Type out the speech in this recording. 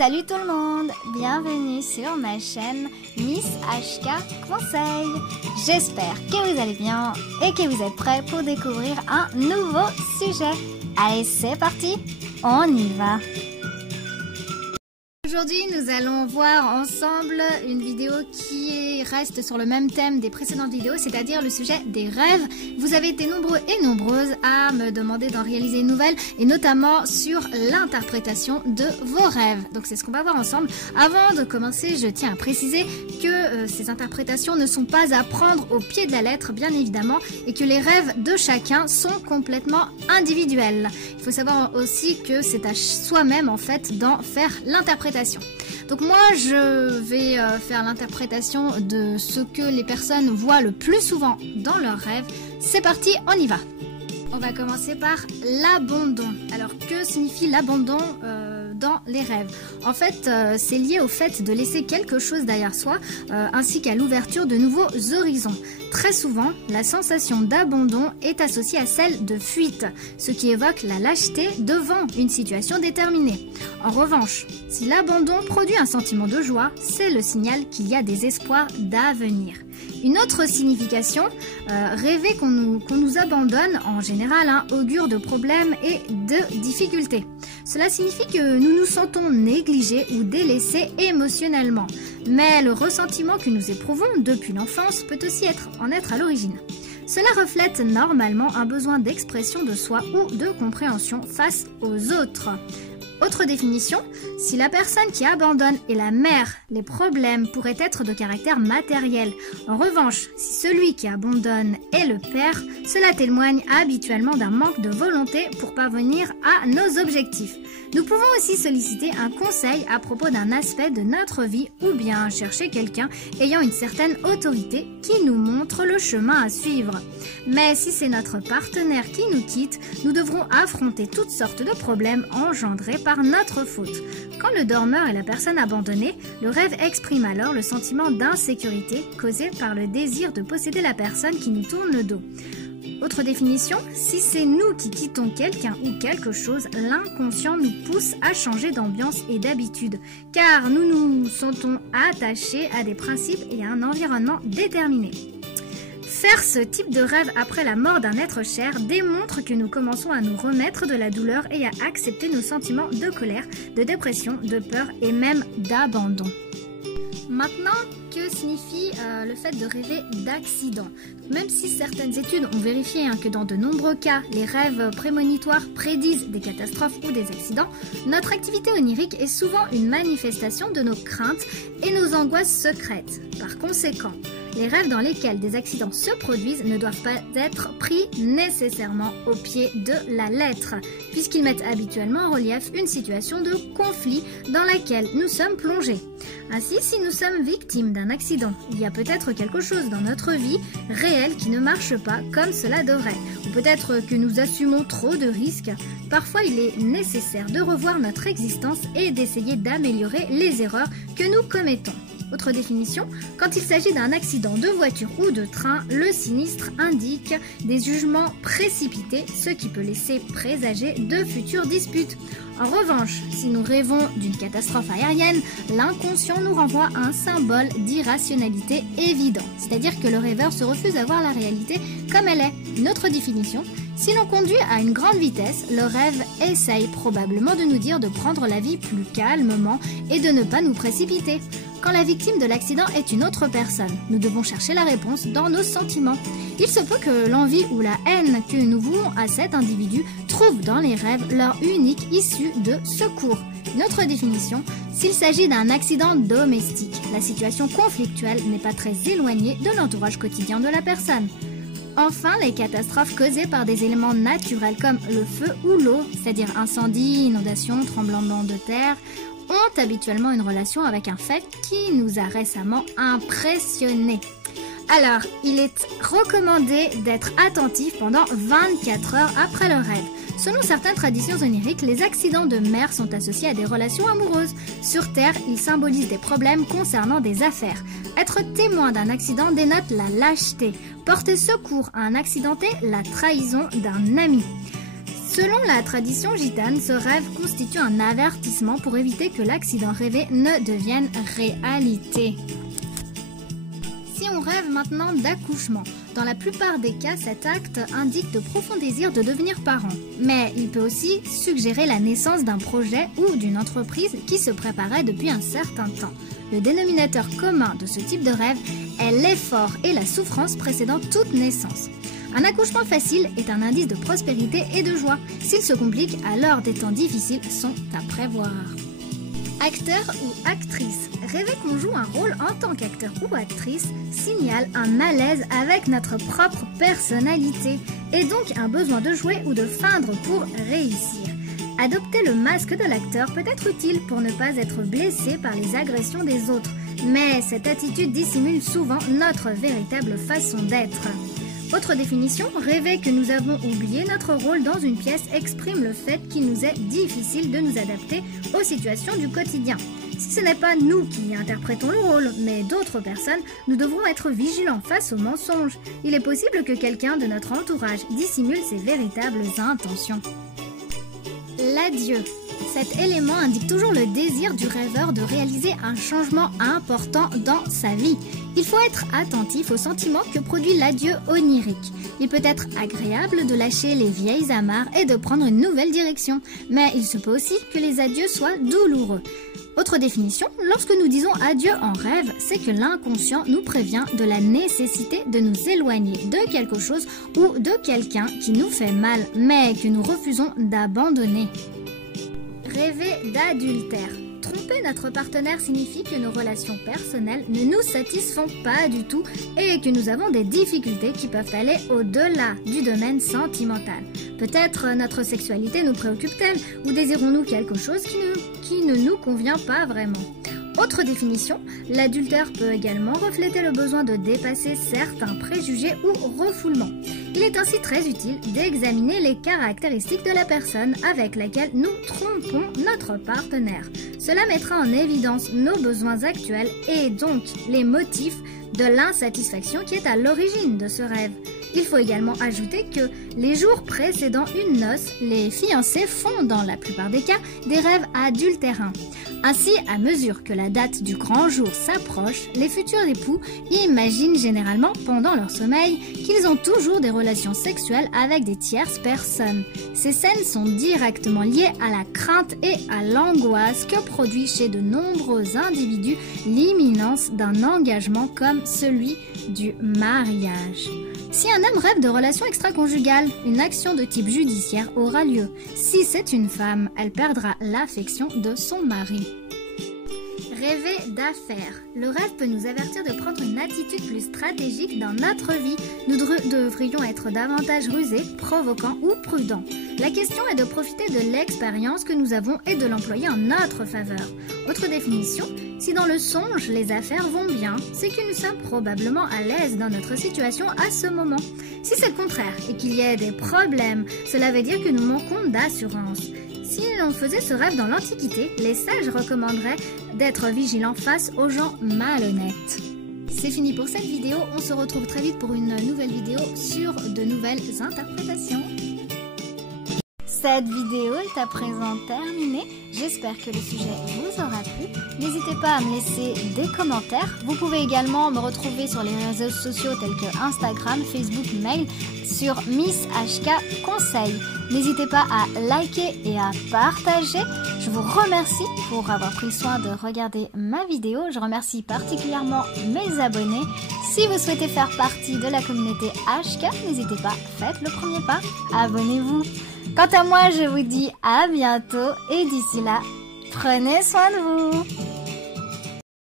Salut tout le monde, bienvenue sur ma chaîne Miss HK Conseil. J'espère que vous allez bien et que vous êtes prêts pour découvrir un nouveau sujet. Allez, c'est parti, on y va. Aujourd'hui, nous allons voir ensemble une vidéo qui reste sur le même thème des précédentes vidéos, c'est-à-dire le sujet des rêves. Vous avez été nombreux et nombreuses à me demander d'en réaliser une nouvelle, et notamment sur l'interprétation de vos rêves. Donc c'est ce qu'on va voir ensemble. Avant de commencer, je tiens à préciser que ces interprétations ne sont pas à prendre au pied de la lettre, bien évidemment, et que les rêves de chacun sont complètement individuels. Il faut savoir aussi que c'est à soi-même, en fait, d'en faire l'interprétation. Donc moi je vais faire l'interprétation de ce que les personnes voient le plus souvent dans leurs rêves. C'est parti, on y va. On va commencer par l'abandon. Alors que signifie l'abandon dans les rêves? En fait, c'est lié au fait de laisser quelque chose derrière soi, ainsi qu'à l'ouverture de nouveaux horizons. Très souvent, la sensation d'abandon est associée à celle de fuite, ce qui évoque la lâcheté devant une situation déterminée. En revanche, si l'abandon produit un sentiment de joie, c'est le signal qu'il y a des espoirs d'avenir. Une autre signification, rêver qu'on nous abandonne, en général, augure de problèmes et de difficultés. Cela signifie que nous nous sentons négligés ou délaissés émotionnellement. Mais le ressentiment que nous éprouvons depuis l'enfance peut aussi en être à l'origine. Cela reflète normalement un besoin d'expression de soi ou de compréhension face aux autres. Autre définition, si la personne qui abandonne est la mère, les problèmes pourraient être de caractère matériel. En revanche, si celui qui abandonne est le père, cela témoigne habituellement d'un manque de volonté pour parvenir à nos objectifs. Nous pouvons aussi solliciter un conseil à propos d'un aspect de notre vie ou bien chercher quelqu'un ayant une certaine autorité qui nous montre le chemin à suivre. Mais si c'est notre partenaire qui nous quitte, nous devrons affronter toutes sortes de problèmes engendrés par notre faute. Quand le dormeur est la personne abandonnée, le rêve exprime alors le sentiment d'insécurité causé par le désir de posséder la personne qui nous tourne le dos. Autre définition, si c'est nous qui quittons quelqu'un ou quelque chose, l'inconscient nous pousse à changer d'ambiance et d'habitude, car nous nous sentons attachés à des principes et à un environnement déterminé. Faire ce type de rêve après la mort d'un être cher démontre que nous commençons à nous remettre de la douleur et à accepter nos sentiments de colère, de dépression, de peur et même d'abandon. Maintenant, que signifie le fait de rêver d'accident? Même si certaines études ont vérifié que dans de nombreux cas, les rêves prémonitoires prédisent des catastrophes ou des accidents, notre activité onirique est souvent une manifestation de nos craintes et nos angoisses secrètes. Par conséquent, les rêves dans lesquels des accidents se produisent ne doivent pas être pris nécessairement au pied de la lettre, puisqu'ils mettent habituellement en relief une situation de conflit dans laquelle nous sommes plongés. Ainsi, si nous sommes victimes d'un accident, il y a peut-être quelque chose dans notre vie réelle qui ne marche pas comme cela devrait, ou peut-être que nous assumons trop de risques. Parfois, il est nécessaire de revoir notre existence et d'essayer d'améliorer les erreurs que nous commettons. Autre définition, quand il s'agit d'un accident de voiture ou de train, le sinistre indique des jugements précipités, ce qui peut laisser présager de futures disputes. En revanche, si nous rêvons d'une catastrophe aérienne, l'inconscient nous renvoie à un symbole d'irrationalité évident, c'est-à-dire que le rêveur se refuse à voir la réalité comme elle est. Une autre définition, si l'on conduit à une grande vitesse, le rêve essaye probablement de nous dire de prendre la vie plus calmement et de ne pas nous précipiter. Quand la victime de l'accident est une autre personne, nous devons chercher la réponse dans nos sentiments. Il se peut que l'envie ou la haine que nous vouons à cet individu trouve dans les rêves leur unique issue de secours. Une autre définition, s'il s'agit d'un accident domestique, la situation conflictuelle n'est pas très éloignée de l'entourage quotidien de la personne. Enfin, les catastrophes causées par des éléments naturels comme le feu ou l'eau, c'est-à-dire incendie, inondation, tremblement de terre, ont habituellement une relation avec un fait qui nous a récemment impressionnés. Alors, il est recommandé d'être attentif pendant 24 heures après le rêve. Selon certaines traditions oniriques, les accidents de mer sont associés à des relations amoureuses. Sur Terre, ils symbolisent des problèmes concernant des affaires. Être témoin d'un accident dénote la lâcheté. Porter secours à un accidenté, la trahison d'un ami. Selon la tradition gitane, ce rêve constitue un avertissement pour éviter que l'accident rêvé ne devienne réalité. Si on rêve maintenant d'accouchement, dans la plupart des cas, cet acte indique de profonds désirs de devenir parent. Mais il peut aussi suggérer la naissance d'un projet ou d'une entreprise qui se préparait depuis un certain temps. Le dénominateur commun de ce type de rêve est l'effort et la souffrance précédant toute naissance. Un accouchement facile est un indice de prospérité et de joie. S'il se complique, alors des temps difficiles sont à prévoir. Acteur ou actrice. Rêver qu'on joue un rôle en tant qu'acteur ou actrice signale un malaise avec notre propre personnalité et donc un besoin de jouer ou de feindre pour réussir. Adopter le masque de l'acteur peut être utile pour ne pas être blessé par les agressions des autres, mais cette attitude dissimule souvent notre véritable façon d'être. Autre définition, rêver que nous avons oublié notre rôle dans une pièce exprime le fait qu'il nous est difficile de nous adapter aux situations du quotidien. Si ce n'est pas nous qui interprétons le rôle, mais d'autres personnes, nous devrons être vigilants face aux mensonges. Il est possible que quelqu'un de notre entourage dissimule ses véritables intentions. L'adieu. Cet élément indique toujours le désir du rêveur de réaliser un changement important dans sa vie. Il faut être attentif aux sentiments que produit l'adieu onirique. Il peut être agréable de lâcher les vieilles amarres et de prendre une nouvelle direction, mais il se peut aussi que les adieux soient douloureux. Autre définition, lorsque nous disons adieu en rêve, c'est que l'inconscient nous prévient de la nécessité de nous éloigner de quelque chose ou de quelqu'un qui nous fait mal, mais que nous refusons d'abandonner. Rêver d'adultère. Tromper notre partenaire signifie que nos relations personnelles ne nous satisfont pas du tout et que nous avons des difficultés qui peuvent aller au-delà du domaine sentimental. Peut-être notre sexualité nous préoccupe-t-elle ou désirons-nous quelque chose qui ne nous convient pas vraiment. Autre définition, l'adultère peut également refléter le besoin de dépasser certains préjugés ou refoulements. Il est ainsi très utile d'examiner les caractéristiques de la personne avec laquelle nous trompons notre partenaire. Cela mettra en évidence nos besoins actuels et donc les motifs de l'insatisfaction qui est à l'origine de ce rêve. Il faut également ajouter que les jours précédant une noce, les fiancés font dans la plupart des cas des rêves adultérins. Ainsi, à mesure que la date du grand jour s'approche, les futurs époux imaginent généralement pendant leur sommeil qu'ils ont toujours des relations sexuelles avec des tierces personnes. Ces scènes sont directement liées à la crainte et à l'angoisse que produit chez de nombreux individus l'imminence d'un engagement comme celui du mariage. Si un homme rêve de relations extra-conjugales, une action de type judiciaire aura lieu. Si c'est une femme, elle perdra l'affection de son mari. Rêver d'affaires. Le rêve peut nous avertir de prendre une attitude plus stratégique dans notre vie. Nous devrions être davantage rusés, provoquants ou prudents. La question est de profiter de l'expérience que nous avons et de l'employer en notre faveur. Autre définition, si dans le songe les affaires vont bien, c'est que nous sommes probablement à l'aise dans notre situation à ce moment. Si c'est le contraire et qu'il y ait des problèmes, cela veut dire que nous manquons d'assurance. Si l'on faisait ce rêve dans l'Antiquité, les sages recommanderaient d'être vigilants face aux gens malhonnêtes. C'est fini pour cette vidéo, on se retrouve très vite pour une nouvelle vidéo sur de nouvelles interprétations. Cette vidéo est à présent terminée, j'espère que le sujet vous aura plu. N'hésitez pas à me laisser des commentaires. Vous pouvez également me retrouver sur les réseaux sociaux tels que Instagram, Facebook, mail sur Miss HK Conseil. N'hésitez pas à liker et à partager. Je vous remercie pour avoir pris soin de regarder ma vidéo. Je remercie particulièrement mes abonnés. Si vous souhaitez faire partie de la communauté HK, n'hésitez pas, faites le premier pas, abonnez-vous. Quant à moi, je vous dis à bientôt et d'ici là, prenez soin de vous.